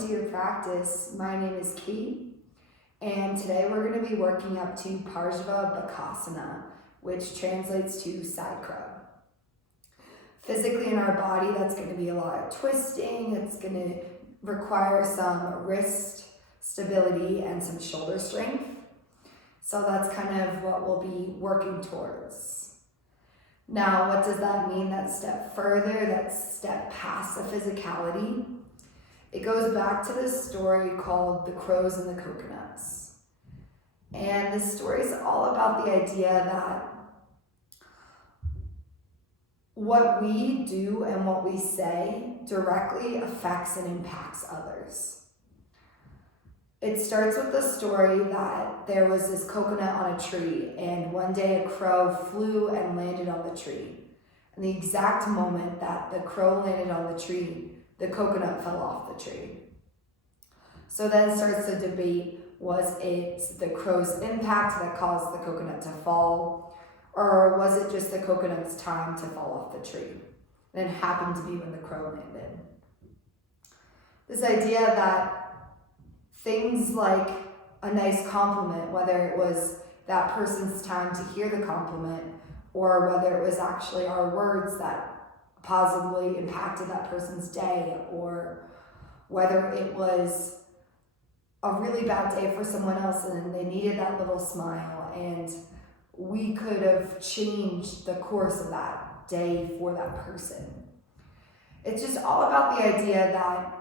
to your practice. My name is Kate, and today we're going to be working up to parsva bakasana, which translates to side crow. Physically in our body, that's going to be a lot of twisting. It's going to require some wrist stability and some shoulder strength. So that's kind of what we'll be working towards. Now, what does that mean? That step further, that step past the physicality. It goes back to this story called The Crows and the Coconuts. And this story is all about the idea that what we do and what we say directly affects and impacts others. It starts with the story that there was this coconut on a tree, and one day a crow flew and landed on the tree. And the exact moment that the crow landed on the tree, the coconut fell off the tree. So then starts the debate, was it the crow's impact that caused the coconut to fall, or was it just the coconut's time to fall off the tree? And it happened to be when the crow landed. This idea that things like a nice compliment, whether it was that person's time to hear the compliment, or whether it was actually our words that positively impacted that person's day, or whether it was a really bad day for someone else and they needed that little smile, and we could have changed the course of that day for that person. It's just all about the idea that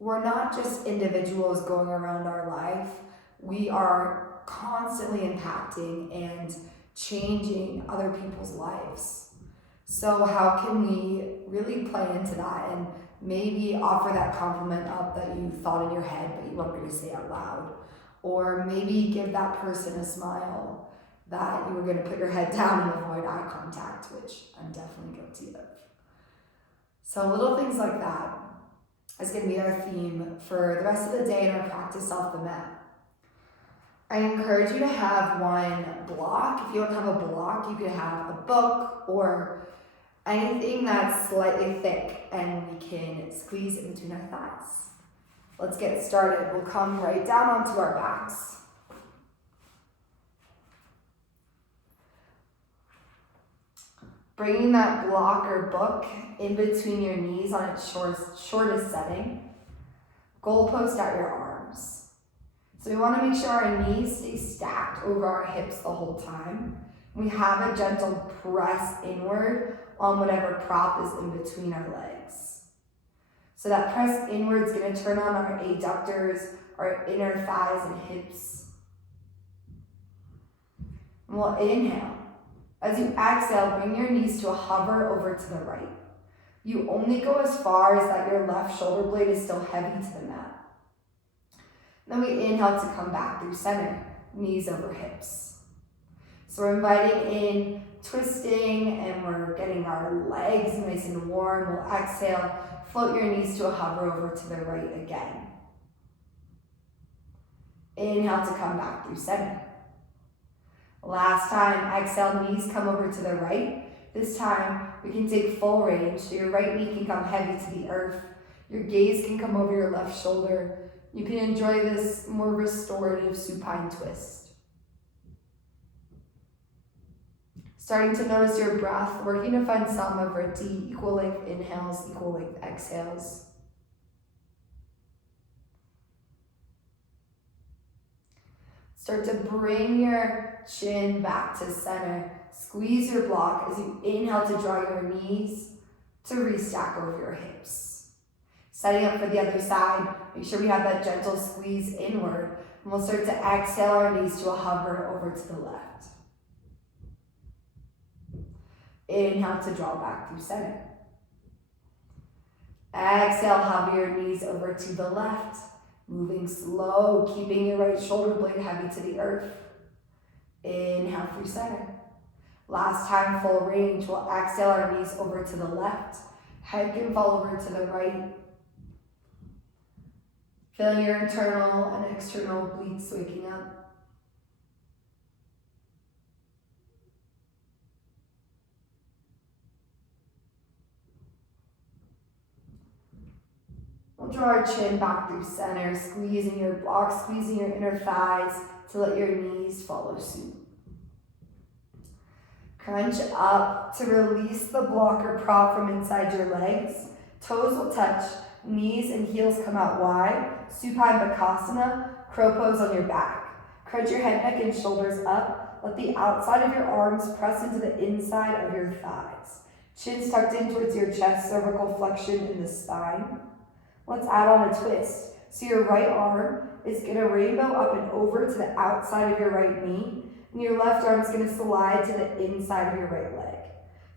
we're not just individuals going around our life. We are constantly impacting and changing other people's lives. So how can we really play into that and maybe offer that compliment up that you thought in your head but you weren't going to say out loud? Or maybe give that person a smile that you were going to put your head down and avoid eye contact, which I'm definitely guilty of. So little things like that is going to be our theme for the rest of the day in our practice off the mat. I encourage you to have one block. If you don't have a block, you could have a book or anything that's slightly thick and we can squeeze in between our thighs. Let's get started. We'll come right down onto our backs. Bringing that block or book in between your knees on its shortest setting. Goalpost out your arms. So we want to make sure our knees stay stacked over our hips the whole time. We have a gentle press inward on whatever prop is in between our legs. So that press inward is going to turn on our adductors, our inner thighs and hips. And we'll inhale. As you exhale, bring your knees to a hover over to the right. You only go as far as that your left shoulder blade is still heavy to the mat. Then we inhale to come back through center, knees over hips. So we're inviting in twisting and we're getting our legs nice and warm. We'll exhale, float your knees to a hover over to the right again. Inhale to come back through center. Last time, exhale, knees come over to the right. This time, we can take full range. So your right knee can come heavy to the earth. Your gaze can come over your left shoulder. You can enjoy this more restorative supine twist. Starting to notice your breath, working to find samavriti, equal length inhales, equal length exhales. Start to bring your chin back to center. Squeeze your block as you inhale to draw your knees to restack over your hips. Setting up for the other side, make sure we have that gentle squeeze inward. And we'll start to exhale our knees to a hover over to the left. Inhale to draw back through center. Exhale, hover your knees over to the left. Moving slow, keeping your right shoulder blade heavy to the earth. Inhale through center. Last time, full range. We'll exhale our knees over to the left. Head can fall over to the right. Feel your internal and external obliques waking up. We'll draw from our chin back through center, squeezing your blocks, squeezing your inner thighs to let your knees follow suit. Crunch up to release the block or prop from inside your legs. Toes will touch, knees and heels come out wide. Supine bakasana, crow pose on your back. Crunch your head, neck, and shoulders up. Let the outside of your arms press into the inside of your thighs. Chin's tucked in towards your chest, cervical flexion in the spine. Let's add on a twist. So your right arm is going to rainbow up and over to the outside of your right knee, and your left arm is going to slide to the inside of your right leg.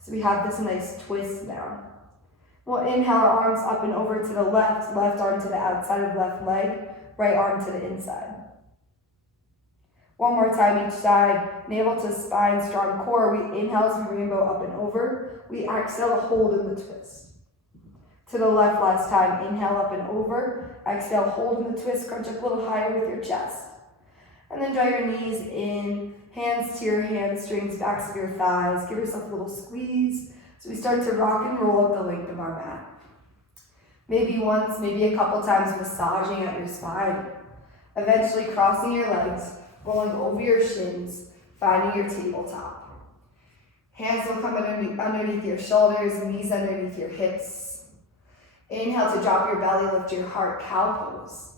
So we have this nice twist now. We'll inhale our arms up and over to the left arm to the outside of left leg, right arm to the inside. One more time each side, navel to spine, strong core. We inhale as we rainbow up and over. We exhale, hold in the twist. To the left last time, inhale up and over. Exhale, hold in the twist, crunch up a little higher with your chest. And then draw your knees in, hands to your hamstrings, backs of your thighs. Give yourself a little squeeze. So we start to rock and roll up the length of our mat. Maybe once, maybe a couple times massaging at your spine. Eventually crossing your legs, rolling over your shins, finding your tabletop. Hands will come underneath your shoulders, knees underneath your hips. Inhale to drop your belly, lift your heart, cow pose.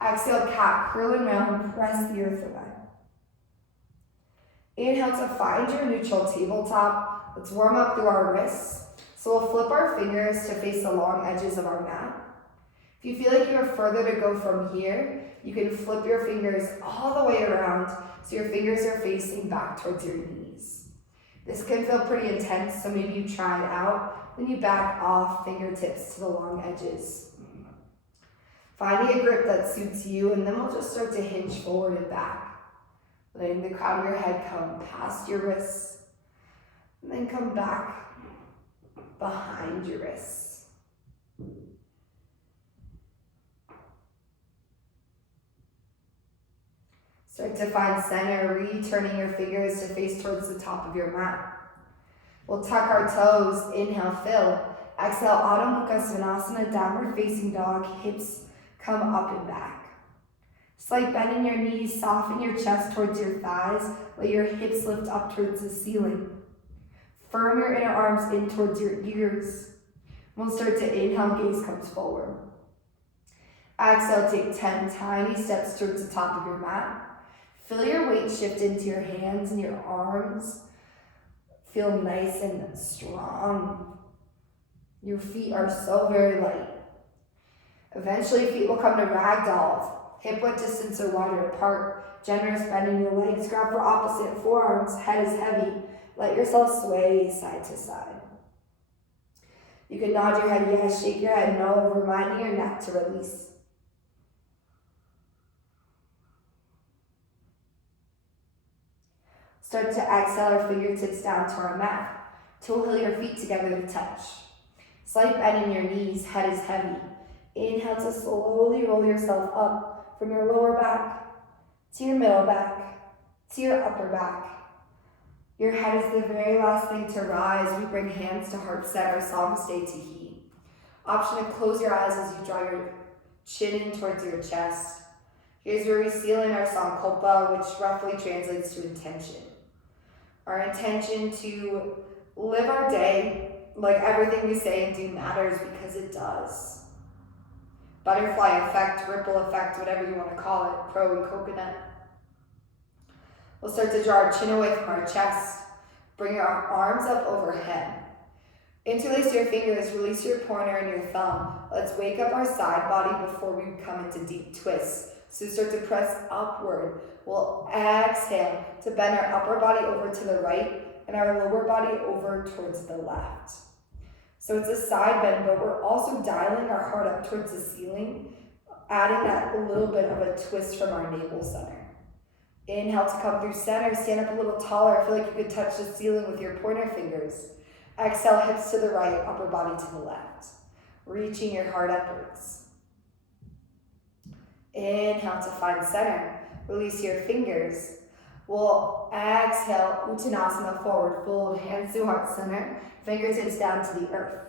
Exhale, cat, curl and round, press the earth away. Inhale to find your neutral tabletop. Let's warm up through our wrists. So we'll flip our fingers to face the long edges of our mat. If you feel like you have further to go from here, you can flip your fingers all the way around so your fingers are facing back towards your knees. This can feel pretty intense, so maybe you try it out. Then you back off, fingertips to the long edges. Finding a grip that suits you, and then we'll just start to hinge forward and back. Letting the crown of your head come past your wrists, and then come back behind your wrists. Start to find center, returning your fingers to face towards the top of your mat. We'll tuck our toes, inhale, fill. Exhale, Adho Mukha Svanasana, downward facing dog, hips come up and back. Slight bend in your knees, soften your chest towards your thighs, let your hips lift up towards the ceiling. Firm your inner arms in towards your ears. We'll start to inhale, gaze comes forward. Exhale, take 10 tiny steps towards the top of your mat. Feel your weight shift into your hands and your arms. Feel nice and strong. Your feet are so very light. Eventually, feet will come to ragdoll. Hip width distance or wider apart. Generous bend in your legs. Grab for opposite forearms. Head is heavy. Let yourself sway side to side. You can nod your head yes, shake your head no, reminding your neck to release. Start to exhale our fingertips down to our mat. Toe heel your feet together to touch. Slight bend in your knees, head is heavy. Inhale to slowly roll yourself up from your lower back to your middle back to your upper back. Your head is the very last thing to rise. We bring hands to heart center, Namaste Tahi. Option to close your eyes as you draw your chin in towards your chest. Here's where we seal in our Sankalpa, which roughly translates to intention. Our intention to live our day like everything we say and do matters, because it does. Butterfly effect, ripple effect, whatever you want to call it, crow and coconut. We'll start to draw our chin away from our chest. Bring our arms up overhead. Interlace your fingers, release your pointer and your thumb. Let's wake up our side body before we come into deep twists. So start to press upward. We'll exhale to bend our upper body over to the right and our lower body over towards the left. So it's a side bend, but we're also dialing our heart up towards the ceiling, adding that little bit of a twist from our navel center. Inhale to come through center, stand up a little taller. Feel like you could touch the ceiling with your pointer fingers. Exhale, hips to the right, upper body to the left. Reaching your heart upwards. Inhale to find center. Release your fingers. We'll exhale, Uttanasana, forward fold, hands to heart center, fingertips down to the earth.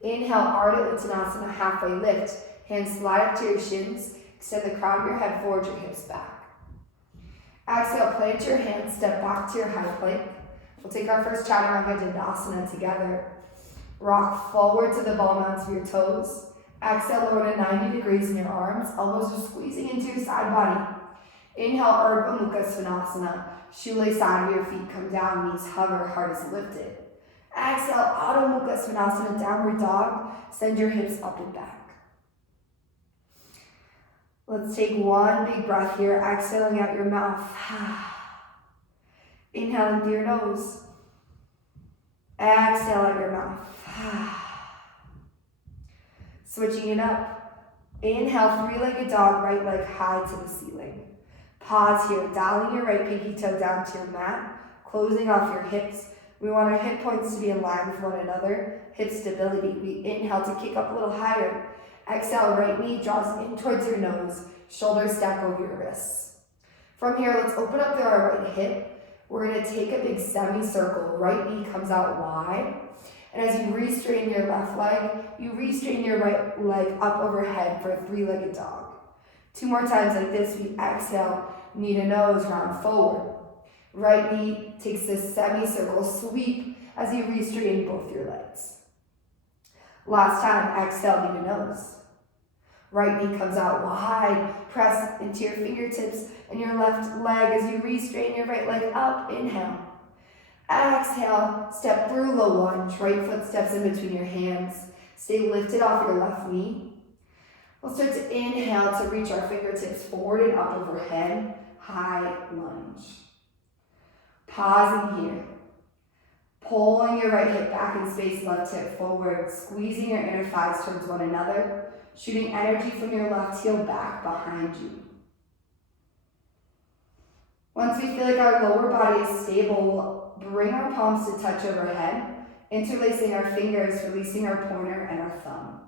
Inhale, Ardha Uttanasana, halfway lift. Hands slide up to your shins. Extend the crown of your head forward, your hips back. Exhale, plant your hands, step back to your high plank. We'll take our first chaturanga dandasana together. Rock forward to the ball mounts of your toes. Exhale, lower to 90 degrees in your arms. Elbows are squeezing into your side body. Inhale, Urdhva Mukha Svanasana. Shoelace side of your feet come down, knees hover, heart is lifted. Exhale, Adho Mukha Svanasana, downward dog. Send your hips up and back. Let's take one big breath here, exhaling out your mouth. Inhaling through your nose. Exhale out your mouth. Switching it up. Inhale, three-legged dog, right leg high to the ceiling. Pause here, dialing your right pinky toe down to your mat, closing off your hips. We want our hip points to be in line with one another. Hip stability. We inhale to kick up a little higher. Exhale, right knee draws in towards your nose. Shoulders stack over your wrists. From here, let's open up through our right hip. We're going to take a big semicircle. Right knee comes out wide. And as you restrain your left leg, you restrain your right leg up overhead for a three-legged dog. 2 more times like this. We exhale, knee to nose, round forward. Right knee takes this semicircle sweep as you restrain both your legs. Last time, exhale, knee to nose. Right knee comes out wide, press into your fingertips and your left leg as you restrain your right leg up. Inhale. Exhale, step through low lunge. Right foot steps in between your hands. Stay lifted off your left knee. We'll start to inhale to reach our fingertips forward and up overhead. High lunge. Pausing here. Pulling your right hip back in space, left hip forward. Squeezing your inner thighs towards one another. Shooting energy from your left heel back behind you. Once we feel like our lower body is stable, we'll bring our palms to touch overhead, interlacing our fingers, releasing our pointer and our thumb.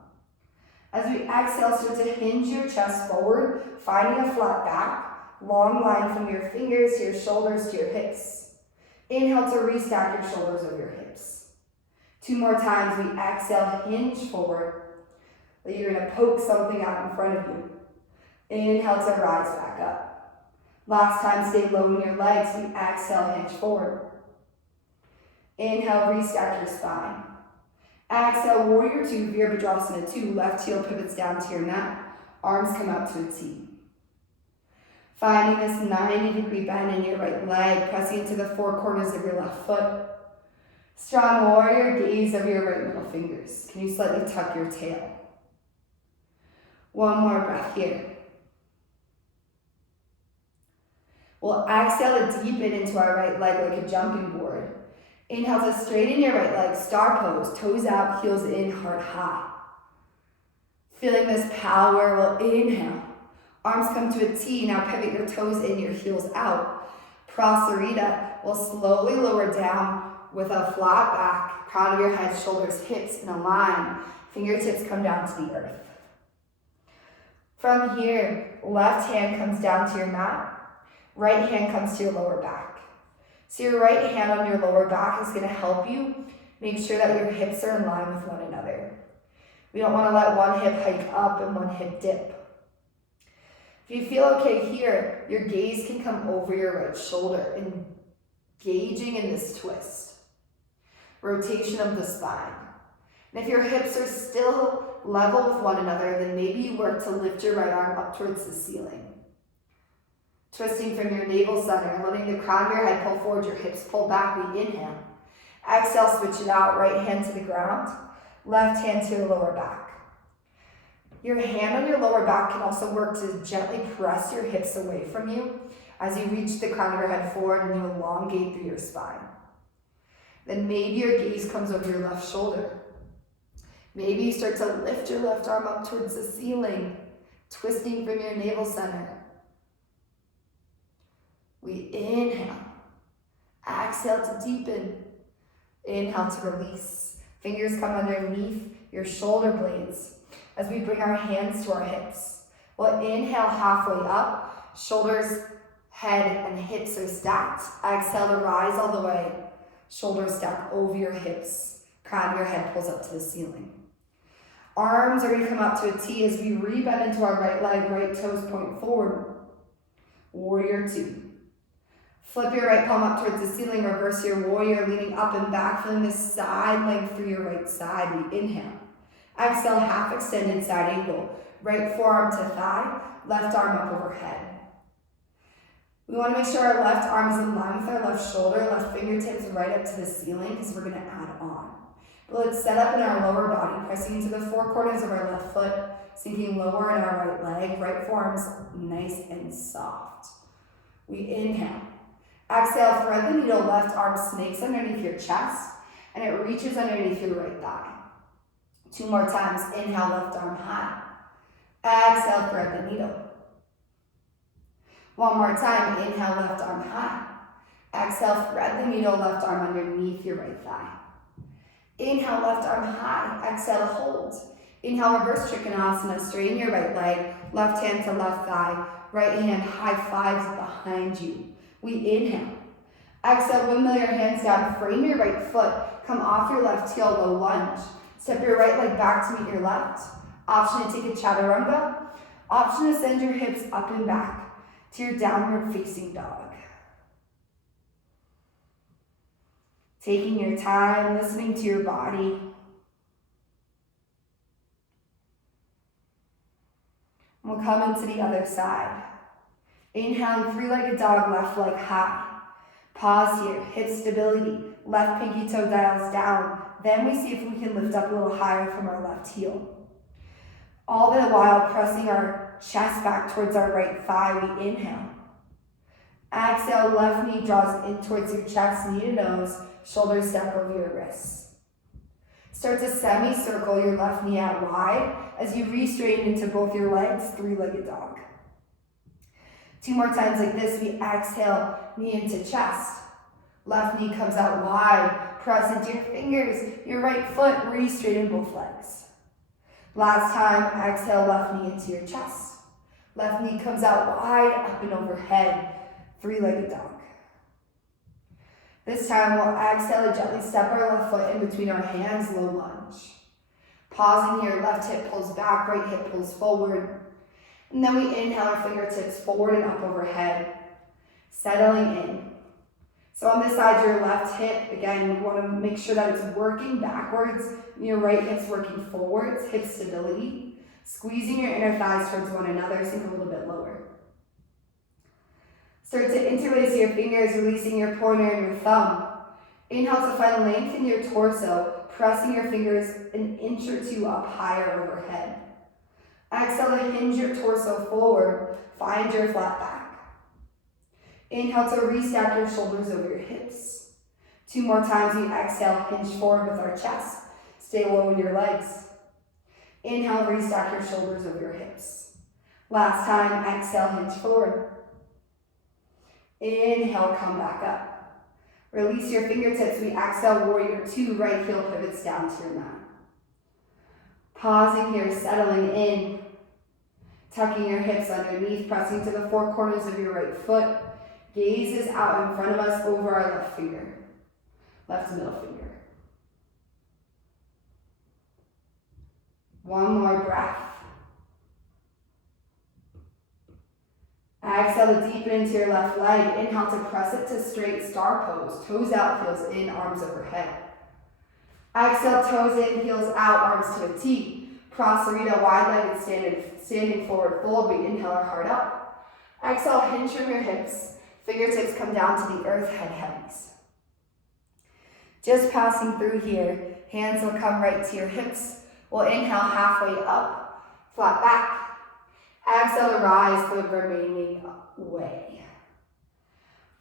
As we exhale, start to hinge your chest forward, finding a flat back, long line from your fingers to your shoulders to your hips. Inhale to restack your shoulders over your hips. 2 more times, we exhale, hinge forward. Like you're going to poke something out in front of you. Inhale to rise back up. Last time, stay low in your legs. We exhale, hinge forward. Inhale, restack your spine. Exhale, warrior 2, Virabhadrasana 2. Left heel pivots down to your mat. Arms come out to a T. Finding this 90-degree bend in your right leg, pressing into the 4 corners of your left foot. Strong warrior, gaze over your right middle fingers. Can you slightly tuck your tail? 1 more breath here. We'll exhale to deepen into our right leg like a jumping board. Inhale to straighten your right leg, star pose, toes out, heels in, heart high. Feeling this power, we'll inhale. Arms come to a T, now pivot your toes in, your heels out. Prasarita, we'll slowly lower down with a flat back, crown of your head, shoulders, hips in a line. Fingertips come down to the earth. From here, left hand comes down to your mat. Right hand comes to your lower back. So your right hand on your lower back is going to help you make sure that your hips are in line with one another. We don't want to let one hip hike up and one hip dip. If you feel okay here, your gaze can come over your right shoulder, engaging in this twist. Rotation of the spine. And if your hips are still level with one another, then maybe you work to lift your right arm up towards the ceiling. Twisting from your navel center, letting the crown of your head pull forward, your hips pull back, we inhale. Exhale, switch it out, right hand to the ground, left hand to your lower back. Your hand on your lower back can also work to gently press your hips away from you as you reach the crown of your head forward and you elongate through your spine. Then maybe your gaze comes over your left shoulder. Maybe you start to lift your left arm up towards the ceiling, twisting from your navel center. We inhale, exhale to deepen, inhale to release. Fingers come underneath your shoulder blades as we bring our hands to our hips. We'll inhale halfway up, shoulders, head, and hips are stacked. Exhale to rise all the way, shoulders stack over your hips, crown of your head pulls up to the ceiling. Arms are gonna come out to a T as we rebend into our right leg, right toes point forward. Warrior two. Flip your right palm up towards the ceiling, reverse your warrior, leaning up and back, feeling the side length through your right side. We inhale. Exhale, half extended side angle. Right forearm to thigh, left arm up overhead. We want to make sure our left arm is in line with our left shoulder, left fingertips right up to the ceiling because we're going to add on. But let's set up in our lower body, pressing into the four corners of our left foot, sinking lower in our right leg, right forearm's nice and soft. We inhale. Exhale, thread the needle, left arm snakes underneath your chest, and it reaches underneath your right thigh. 2 more times, inhale, left arm high. Exhale, thread the needle. 1 more time, inhale, left arm high. Exhale, thread the needle, left arm underneath your right thigh. Inhale, left arm high. Exhale, hold. Inhale, reverse trikonasana, straighten your right leg, left hand to left thigh, right hand high fives behind you. We inhale. Exhale, windmill your hands down, frame your right foot, come off your left heel, low lunge. Step your right leg back to meet your left. Option to take a chaturanga. Option to send your hips up and back to your downward facing dog. Taking your time, listening to your body. We'll come into the other side. Inhaling, three-legged dog, left leg high. Pause here, hip stability, left pinky toe dials down. Then we see if we can lift up a little higher from our left heel. All the while pressing our chest back towards our right thigh, we inhale. Exhale, left knee draws in towards your chest, knee to nose, shoulders stack over your wrists. Start to semicircle your left knee out wide as you re-straighten into both your legs, three-legged dog. 2 more times like this, we exhale, knee into chest. Left knee comes out wide, press into your fingers, your right foot, re-straighten both legs. Last time, exhale, left knee into your chest. Left knee comes out wide, up and overhead, three-legged dog. This time, we'll exhale and gently step our left foot in between our hands, low lunge. Pausing here, left hip pulls back, right hip pulls forward. And then we inhale our fingertips forward and up overhead, settling in. So on this side, your left hip, again, you want to make sure that it's working backwards, and your right hip's working forwards, hip stability. Squeezing your inner thighs towards one another, sink a little bit lower. Start to interlace your fingers, releasing your pointer and your thumb. Inhale to find length in your torso, pressing your fingers an inch or two up higher overhead. Exhale to hinge your torso forward, find your flat back. Inhale to restack your shoulders over your hips. 2 more times, we exhale, hinge forward with our chest. Stay low in your legs. Inhale, restack your shoulders over your hips. Last time, exhale, hinge forward. Inhale, come back up. Release your fingertips, we exhale, warrior two, right heel pivots down to your mat. Pausing here, settling in. Tucking your hips underneath, pressing to the four corners of your right foot. Gaze is out in front of us over our left finger. Left middle finger. 1 more breath. Exhale to deepen into your left leg. Inhale to press it to straight star pose. Toes out, heels in, arms overhead. Exhale, toes in, heels out, arms to a T. Prasarita, wide-legged standing forward fold. We inhale our heart up. Exhale, hinge from your hips. Fingertips come down to the earth, head heavies. Just passing through here, hands will come right to your hips. We'll inhale halfway up, flat back. Exhale to rise the remaining way.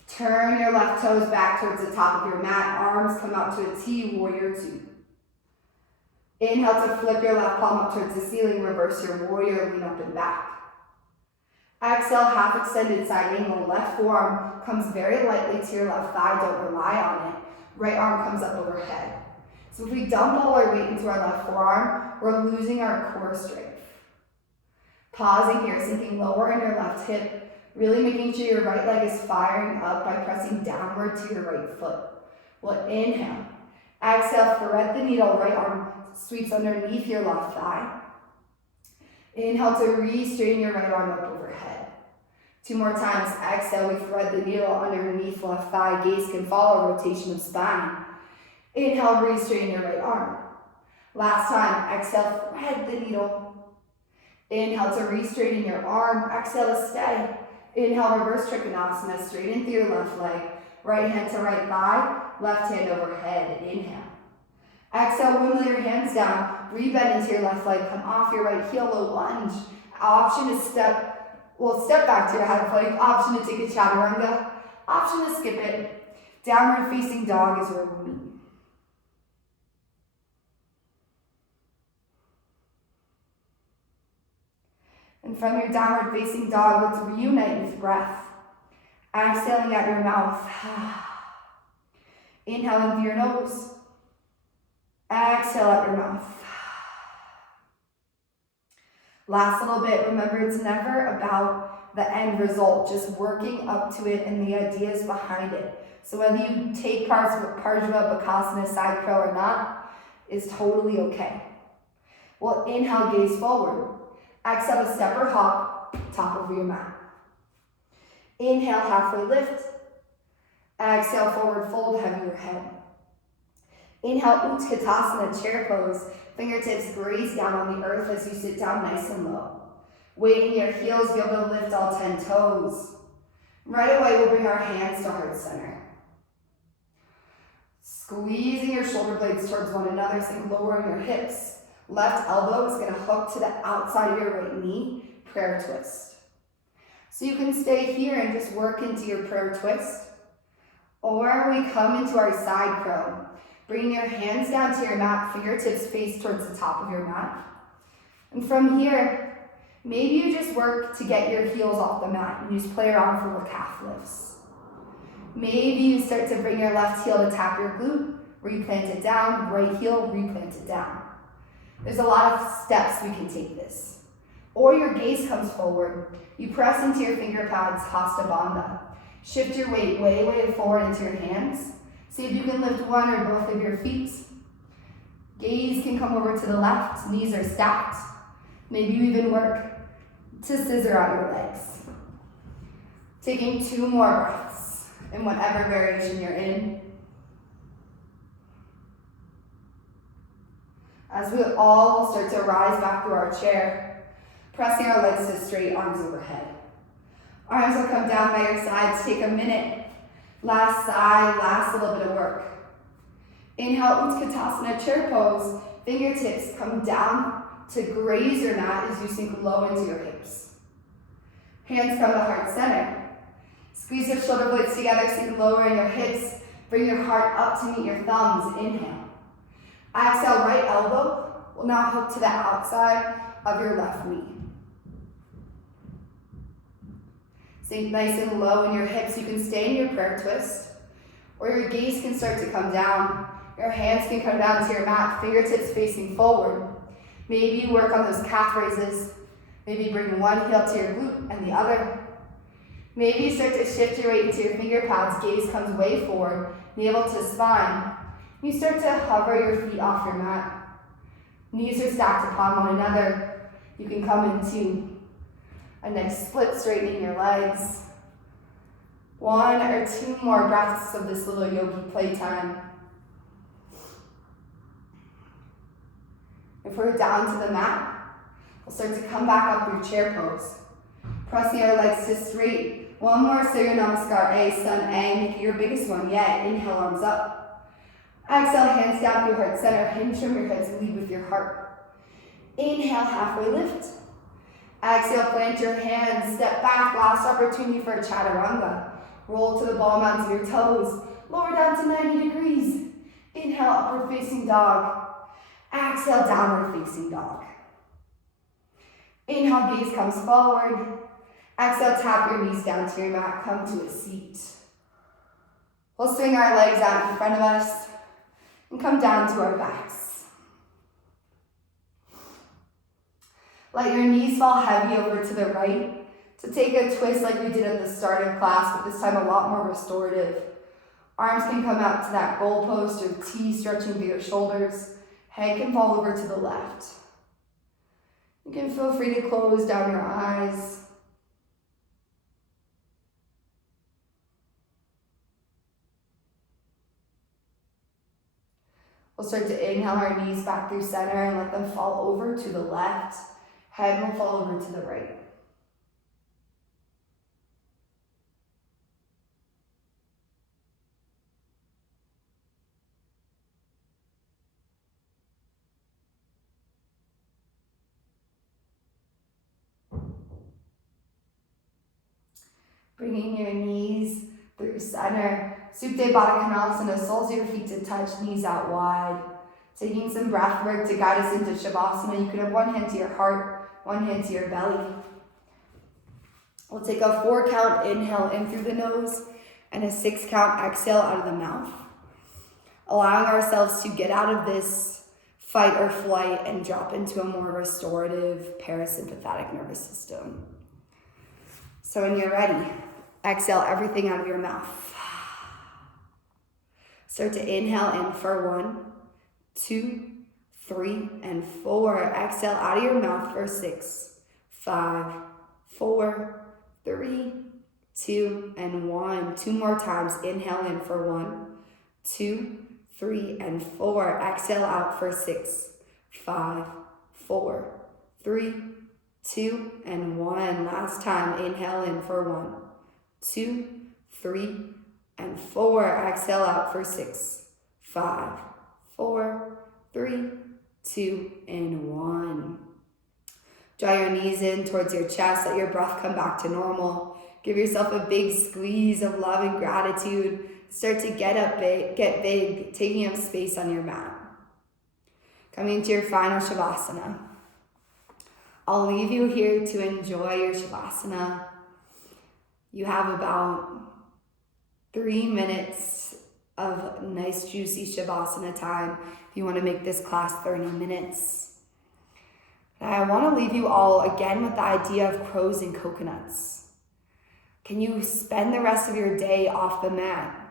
Turn your left toes back towards the top of your mat. Arms come out to a T, warrior two. Inhale to flip your left palm up towards the ceiling. Reverse your warrior, lean up and back. Exhale, half extended side angle. Left forearm comes very lightly to your left thigh. Don't rely on it. Right arm comes up overhead. So if we dump all our weight into our left forearm, we're losing our core strength. Pausing here, sinking lower in your left hip, really making sure your right leg is firing up by pressing downward to your right foot. We'll inhale. Exhale, thread the needle, right arm sweeps underneath your left thigh. Inhale to re-straighten your right arm up overhead. 2 more times. Exhale, we thread the needle underneath left thigh. Gaze can follow rotation of spine. Inhale, re-straighten your right arm. Last time. Exhale, thread the needle. Inhale to re-straighten your arm. Exhale to stay. Inhale, reverse trikonasana. Straighten through your left leg. Right hand to right thigh. Left hand overhead. Inhale. Exhale, wiggle your hands down. Rebend into your left leg. Come off your right heel, low lunge. Option to step back to your half plank. Option to take a chaturanga. Option to skip it. Downward facing dog is where we'll meet. And from your downward facing dog, let's reunite with breath. Exhaling out your mouth. Inhale in through your nose. Exhale out your mouth. Last little bit, remember it's never about the end result, just working up to it and the ideas behind it. So whether you take parsva, bakasana, side crow or not, is totally okay. We'll inhale, gaze forward. Exhale to step or hop, top over your mat. Inhale, halfway lift. Exhale, forward fold, heavier head. Inhale, Utkatasana, chair pose. Fingertips graze down on the earth as you sit down nice and low. Weighting your heels, be able to lift all 10 toes. Right away, we'll bring our hands to heart center. Squeezing your shoulder blades towards one another, so lowering your hips. Left elbow is going to hook to the outside of your right knee, prayer twist. So you can stay here and just work into your prayer twist. Or we come into our side crow. Bringing your hands down to your mat, fingertips face towards the top of your mat. And from here, maybe you just work to get your heels off the mat and you just play around for little calf lifts. Maybe you start to bring your left heel to tap your glute, replant it down, right heel, replant it down. There's a lot of steps we can take this. Or your gaze comes forward. You press into your finger pads, Hasta Bandha. Shift your weight way forward into your hands. See if you can lift one or both of your feet. Gaze can come over to the left, knees are stacked. Maybe you even work to scissor out your legs. Taking 2 more breaths in whatever variation you're in. As we all will start to rise back through our chair, pressing our legs to straight, arms overhead. Arms will come down by your sides, take a minute. Last side, last little bit of work. Inhale, Utkatasana, chair pose. Fingertips come down to graze your mat as you sink low into your hips. Hands come to heart center. Squeeze your shoulder blades together, sink lower in your hips. Bring your heart up to meet your thumbs. Inhale. Exhale, right elbow will now hook to the outside of your left knee. Sink nice and low in your hips. You can stay in your prayer twist, or your gaze can start to come down. Your hands can come down to your mat, fingertips facing forward. Maybe you work on those calf raises. Maybe bring one heel to your glute and the other. Maybe you start to shift your weight into your finger pads. Gaze comes way forward, navel to spine. You start to hover your feet off your mat. Knees are stacked upon one another. You can come into a nice split, straightening your legs. 1 or 2 more breaths of this little yogi playtime. If we're down to the mat, we'll start to come back up your chair pose. Pressing our legs to straight. 1 more Surya Namaskar A, Sun A, make it your biggest one yet. Inhale, arms up. Exhale, hands down through heart center. Hinge from your hips, lead with your heart. Inhale, halfway lift. Exhale, plant your hands, step back, last opportunity for a chaturanga. Roll to the ball mounds of your toes, lower down to 90 degrees. Inhale, upward facing dog. Exhale, downward facing dog. Inhale, gaze comes forward. Exhale, tap your knees down to your mat, come to a seat. We'll swing our legs out in front of us and come down to our backs. Let your knees fall heavy over to the right. To take a twist like we did at the start of class, but this time a lot more restorative. Arms can come out to that goalpost or T, stretching through your shoulders. Head can fall over to the left. You can feel free to close down your eyes. We'll start to inhale our knees back through center and let them fall over to the left. Head will fall over to the right. Bringing your knees through center. Supta Baddha, soles of your feet to touch, knees out wide. Taking some breath work to guide us into Shavasana. You can have one hand to your heart, one hand to your belly. We'll take a 4 count inhale in through the nose and a 6 count exhale out of the mouth. Allowing ourselves to get out of this fight or flight and drop into a more restorative parasympathetic nervous system. So when you're ready, exhale everything out of your mouth. Start to inhale in for 1, 2, 3, and 4. Exhale out of your mouth for 6, 5, 4, 3, 2, and 1. 2 more times. Inhale in for 1, 2, 3, and 4. Exhale out for 6, 5, 4, 3, 2, and 1. Last time. Inhale in for 1, 2, 3, and 4. Exhale out for 6, 5, 4, 3, 2, and 1. Draw your knees in towards your chest. Let your breath come back to normal. Give yourself a big squeeze of love and gratitude. Start to get big, taking up space on your mat. Coming to your final Shavasana. I'll leave you here to enjoy your Shavasana. You have about 3 minutes of nice, juicy Shavasana time if you want to make this class 30 minutes. I want to leave you all again with the idea of crows and coconuts. Can you spend the rest of your day off the mat,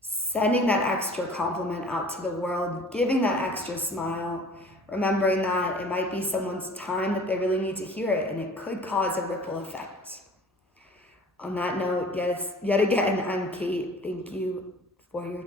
sending that extra compliment out to the world, giving that extra smile, remembering that it might be someone's time that they really need to hear it, and it could cause a ripple effect. On that note, yet again, I'm Kate. Thank you for your time.